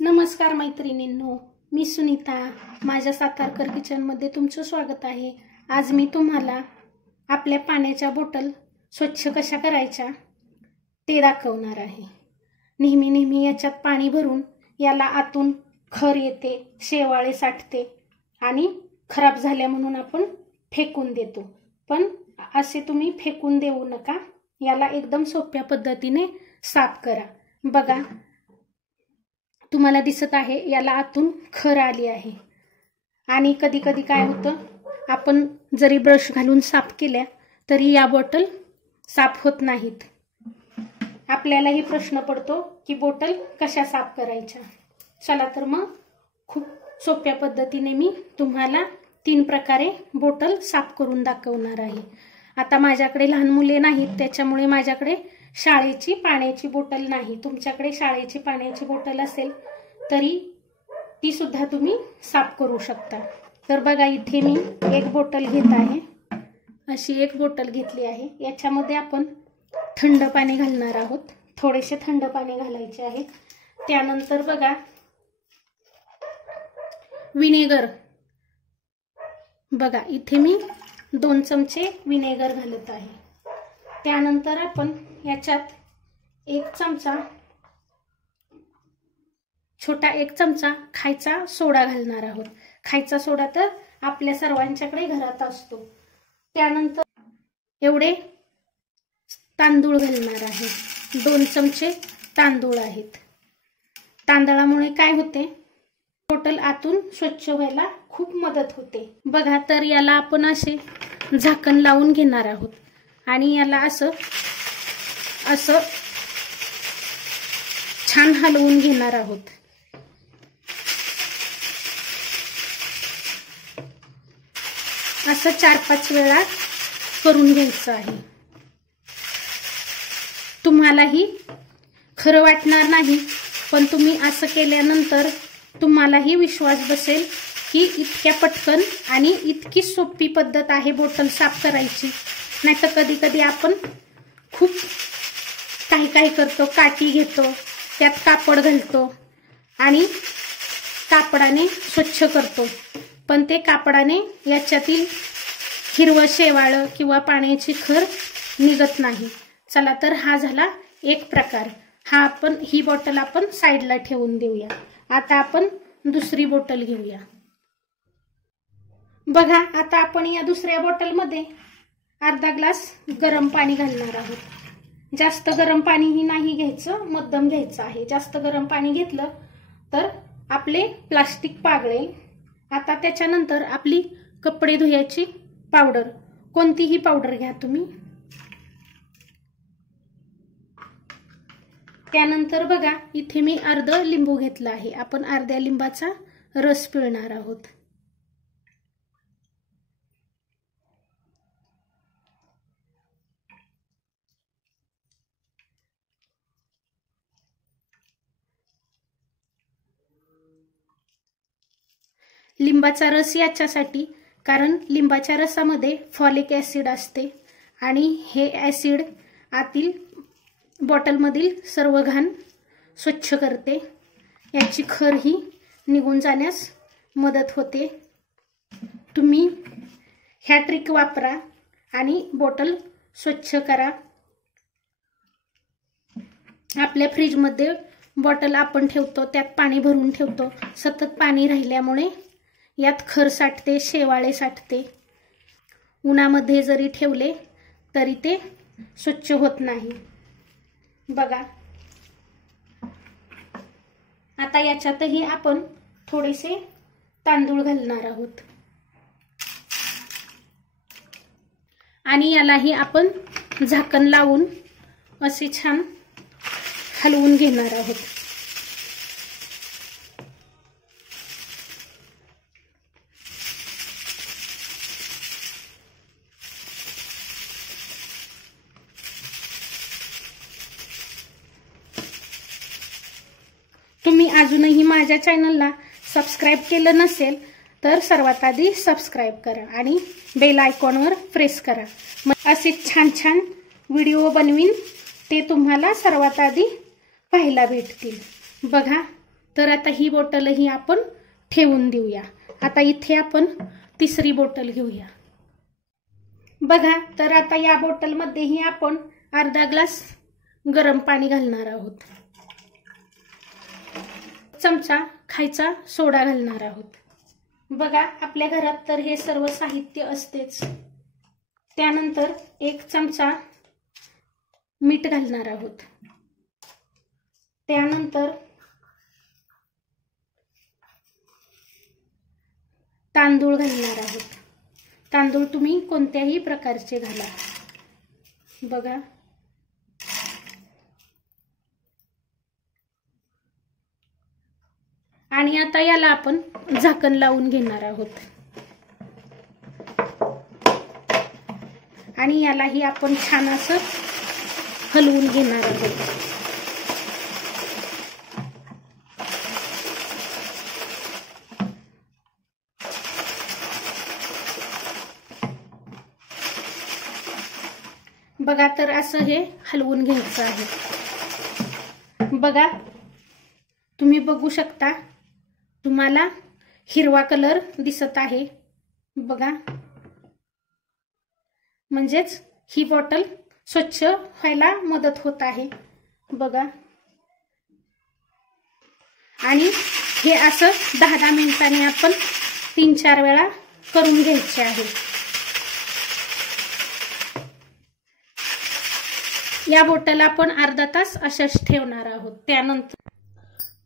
नमस्कार मैत्रिणींनो, मी सुनीता. माझ्या सातारकर किचनमध्ये तुमचं स्वागत आहे. आज मी तुम्हाला आपल्या पाण्याच्या बॉटल स्वच्छ कशा करायच्या ते दाखवणार आहे. नेहमी याच्यात पाणी भरून याला आतून खर येते, शेवाळे साठते आणि खराब झाल्या म्हणून आपण फेकून देतो. पण असे तुम्ही फेकून देऊ नका. याला एकदम सोप्या पद्धतीने साफ करा. बघा, तुम्हाला दिसत आहे याला आतून खर आली आहे. आणि कधी कधी काय होतं, आपण जरी ब्रश घालून साफ केल्या तरी या बॉटल साफ होत नाहीत. आपल्यालाही प्रश्न पडतो की बॉटल कशा साफ करायच्या. चला तर मग खूप सोप्या पद्धतीने मी तुम्हाला 3 प्रकारे बॉटल साफ करून दाखवणार आहे. आता माझ्याकडे लहान मुले नाहीत, त्याच्यामुळे माझ्याकडे शाळेची पाण्याची बॉटल नाही. तुमच्याकडे शाळेची पाण्याची बॉटल असेल तरी ती सुद्धा तुम्ही साफ करू शकता. तर बघा, इथे मी एक बॉटल घेत आहे. अशी एक बॉटल घेतली आहे. याच्यामध्ये आपण थंड पाणी घालणार आहोत. थोडेसे थंड पाणी घालायचे आहे. त्यानंतर बघा, विनेगर. बघा, इथे मी 2 चमचे विनेगर घालत आहे. त्यानंतर आपण याच्यात 1 चमचा, छोटा 1 चमचा खायचा सोडा घालणार आहोत. खायचा सोडा तर आपल्या सर्वांच्याकडे घरात असतो. त्यानंतर एवढे तांदूळ घालणार आहे. 2 चमचे तांदूळ आहेत. तांदळामुळे काय होते, बॉटल आतून स्वच्छ व्हायला खूप मदत होते. बघा, तर याला आपण असे झाकण लावून घेणार आहोत आणि याला असं छान हलवून घेणार आहोत. असं 4-5 वेळा करून घ्यायचं आहे. तुम्हालाही खरं वाटणार नाही, पण तुम्ही असं केल्यानंतर तुम्हालाही विश्वास बसेल की इतक्या पटकन आणि इतकी सोपी पद्धत आहे बॉटल साफ करायची. नाहीतर कधी कधी आपण खूप काही करतो, काठी घेतो, त्यात कापड घालतो आणि कापडाने स्वच्छ करतो. पण ते कापडाने याच्यातील हिरवं शेवाळं किंवा पाण्याची खर निघत नाही. चला तर हा झाला एक प्रकार. ही बॉटल आपण साईडला ठेवून देऊया. आता आपण दुसरी बॉटल घेऊया. बघा, आता आपण या दुसऱ्या बॉटलमध्ये अर्धा ग्लास गरम पाणी घालणार आहोत. जास्त गरम पाणीही नाही घ्यायचं, मध्यम घ्यायचं आहे. जास्त गरम पाणी घेतलं तर आपले प्लास्टिक पागळेल. आता त्याच्यानंतर आपली कपडे धुयाची पावडर, कोणतीही पावडर घ्या तुम्ही. त्यानंतर बघा, इथे मी अर्धा लिंबू घेतला आहे. आपण अर्ध्या लिंबाचा रस पिळणार आहोत. लिंबाचा रस याच्यासाठी, कारण लिंबाच्या रसामध्ये फॉलिक ऍसिड असते आणि हे ऍसिड आतील बॉटलमधील सर्व घाण स्वच्छ करते. याची खर ही निघून जाण्यास मदत होते. तुम्ही ह्या ट्रिक वापरा आणि बॉटल स्वच्छ करा. आपल्या फ्रीजमध्ये बॉटल आपण ठेवतो, त्यात पाणी भरून ठेवतो. सतत पाणी राहिल्यामुळे यात खर साठते, शेवाळे साठते. उन्हामध्ये जरी ठेवले तरी ते स्वच्छ होत नाही. बघा, आता याच्यातही आपण थोडेसे तांदूळ घालणार आहोत आणि यालाही आपण झाकण लावून असे छान हलवून घेणार आहोत. तुम्ही अजूनही माझ्या चॅनलला सबस्क्राइब केलं नसेल तर सर्वात आधी सबस्क्राइब करा आणि बेल आयकॉनवर प्रेस करा. मग असे छान छान व्हिडिओ बनवीन ते तुम्हाला सर्वात आधी पाहायला भेटतील. बघा, तर आता ही बॉटलही आपण ठेवून देऊया। आता इथे आपण तिसरी बॉटल घेऊया। बघा, तर आता या बॉटलमध्येही आपण अर्धा ग्लास गरम पाणी घालणार आहोत। चमचा खायचा सोडा घालणार आहोत। बघा, आपल्या घरात तर हे सर्व साहित्य असतेच। त्यानंतर 1 चमचा मीठ घालणार आहोत। त्यानंतर तांदूळ घालणार आहोत। तांदूळ तुम्ही कोणत्याही प्रकारचे घाला। बघा, आणि आता याला आपण झाकण लावून घेणार आहोत आणि यालाही आपण छान असं हलवून घेणार आहोत। बघा, तर असं हे हलवून घ्यायचं आहे। बघा, तुम्ही बघू शकता, तुम्हाला हिरवा कलर दिसत आहे। बघा, म्हणजेच ही बॉटल स्वच्छ व्हायला मदत होत आहे। बघा, आणि हे असं 10-10 मिनिटांनी आपण 3-4 वेळा करून घ्यायचे आहे। या बॉटल आपण अर्धा तास अशाच ठेवणार आहोत। त्यानंतर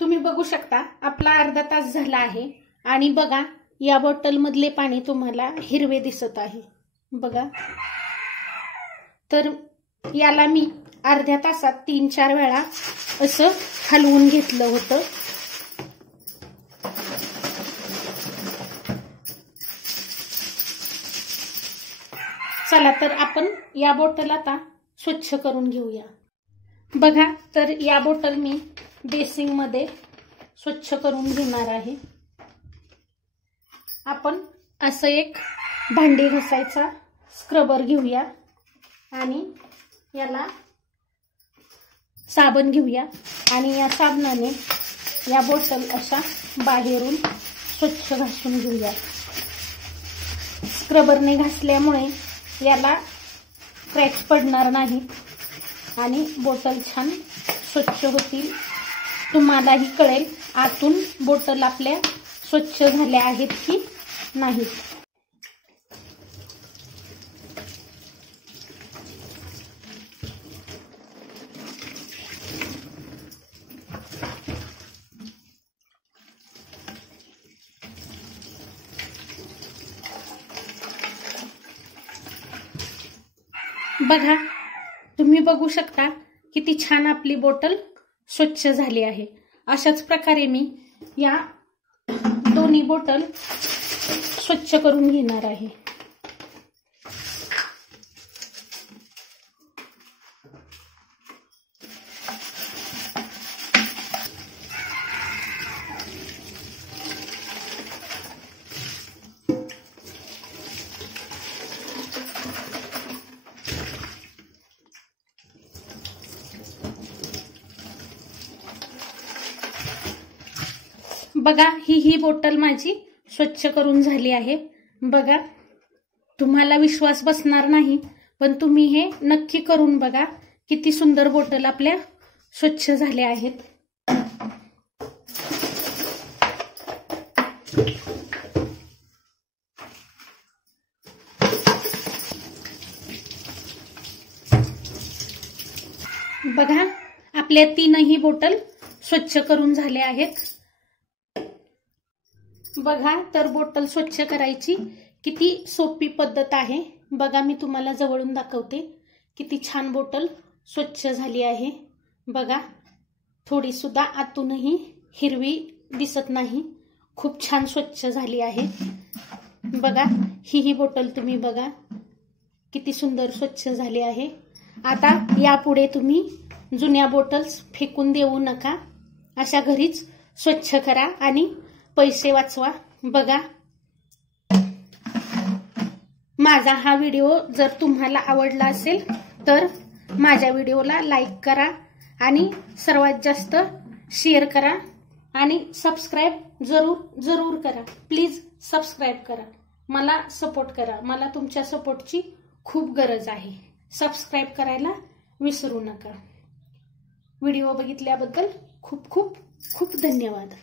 तुम्ही बघू शकता, आपला अर्धा तास झाला आहे आणि बघा, या बॉटल मधले पाणी तुम्हाला हिरवे दिसत आहे। बघा, तर याला मी अर्ध्या तासात 3-4 वेळा असं हलवून घेतलं होतं। चला, तर आपण या बॉटल आता स्वच्छ करून घेऊया। बघा, तर या बॉटल मी बेसिंग मध्ये स्वच्छ करून घेणार आहे। आपण असं एक भांडी घासायचा स्क्रबर घेऊया आणि याला साबण घेऊया आणि या साबणाने या बॉटल अशा बाहेरून स्वच्छ घासून घेऊया। स्क्रबरने घासल्यामुळे याला क्रॅक्स पडणार नाही आणि बॉटल छान स्वच्छ होतील। तुम्हालाही कळेल आतून बॉटल आपल्या स्वच्छ झाल्या आहेत की नाही। बघा, तुम्ही बघू शकता किती छान आपली बॉटल स्वच्छ झाली आहे। अशाच प्रकारे मी या दोन्ही बॉटल स्वच्छ करून घेणार आहे। बघा, ही बॉटल माझी स्वच्छ करून झाली आहे। बघा, तुम्हाला विश्वास बसणार नाही, पण तुम्ही हे नक्की करून बघा, किती सुंदर बॉटल आपल्या स्वच्छ झाल्या आहेत। बघा, आपल्या 3ही बॉटल स्वच्छ करून झाल्या आहेत। बघा, तर बॉटल स्वच्छ करायची किती सोपी पद्धत आहे। बघा, मी तुम्हाला जवळून दाखवते, किती छान बॉटल स्वच्छ झाली आहे। बघा, थोडी सुद्धा आतूनही हिरवी दिसत नाही, खूप छान स्वच्छ झाली आहे। बघा, ही बॉटल तुम्ही बघा, किती सुंदर स्वच्छ झाली आहे। आता यापुढे तुम्ही जुन्या बॉटल्स फेकून देऊ नका, अशा घरीच स्वच्छ करा आणि पैसे वाचवा। बघा, माझा हा व्हिडिओ जर तुम्हाला आवडला असेल तर माझ्या व्हिडिओला लाईक करा आणि सर्वात जास्त शेअर करा। आणि सबस्क्राईब जरूर करा. प्लीज सबस्क्राईब करा. मला सपोर्ट करा. मला तुमच्या सपोर्टची खूप गरज आहे. सबस्क्राईब करायला विसरू नका. व्हिडिओ बघितल्याबद्दल खूप खूप खूप धन्यवाद.